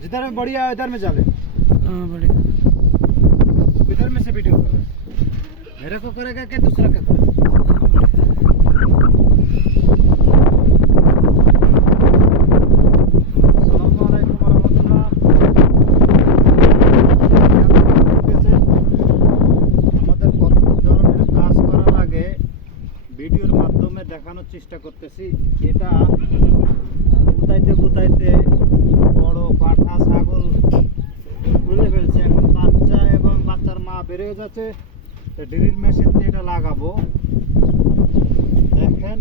जिधर में बढ़िया है उधर में चले। हाँ बढ़िया। इधर में से वीडियो कर रहा है। मेरे को करेगा कि दूसरा का करेगा? अस्सलामुअलैकुम वरहमतुल्लाह। আমাদের কত ধরনের কাজ করা লাগে ভিডিওর মাধ্যমে দেখানোর চেষ্টা করতেছি। এটা গুতাইতে গুতাইতে বড় পাঠা ছাগল খুলে ফেলছে। এখন বাচ্চা এবং বাচ্চার মা বের হয়ে যাচ্ছে। ড্রিল মেশিন দিয়ে এটা লাগাবো। দেখেন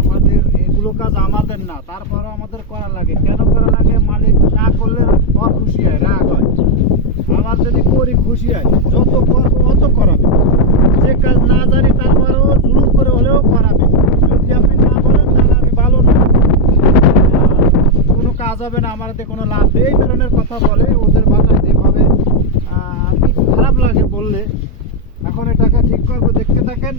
আমাদের এগুলো কাজ আমাদের না, তারপরও আমাদের করা লাগে। কেন করা লাগে? মালিক না করলে খুশি হয়, রাগ হয়। আমার যদি করি খুশি হয়, যত করবো অত করাবে। যে কাজ না জানি তারপরেও জুলুম করে হলেও করাবে। যদি আপনি না বলেন তাহলে আমি ভালো না, কোনো কাজ হবে না, আমার হাতে কোনো লাভ নেই। এই ধরনের কথা বলে ওদের ভাষায় যেভাবে আমি খারাপ লাগে বললে। এখন এটাকে ঠিক করবো, দেখতে থাকেন।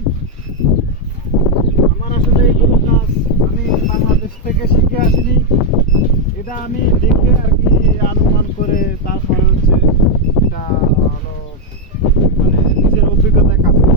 আমার আসলে এইগুলো কাজ আমি বাংলাদেশ থেকে শিখে আসিনি, এটা আমি দেখে আর কি অনুমান করে তারপরে হচ্ছে এটা হলো মানে নিজের অভিজ্ঞতায় কাজ করি।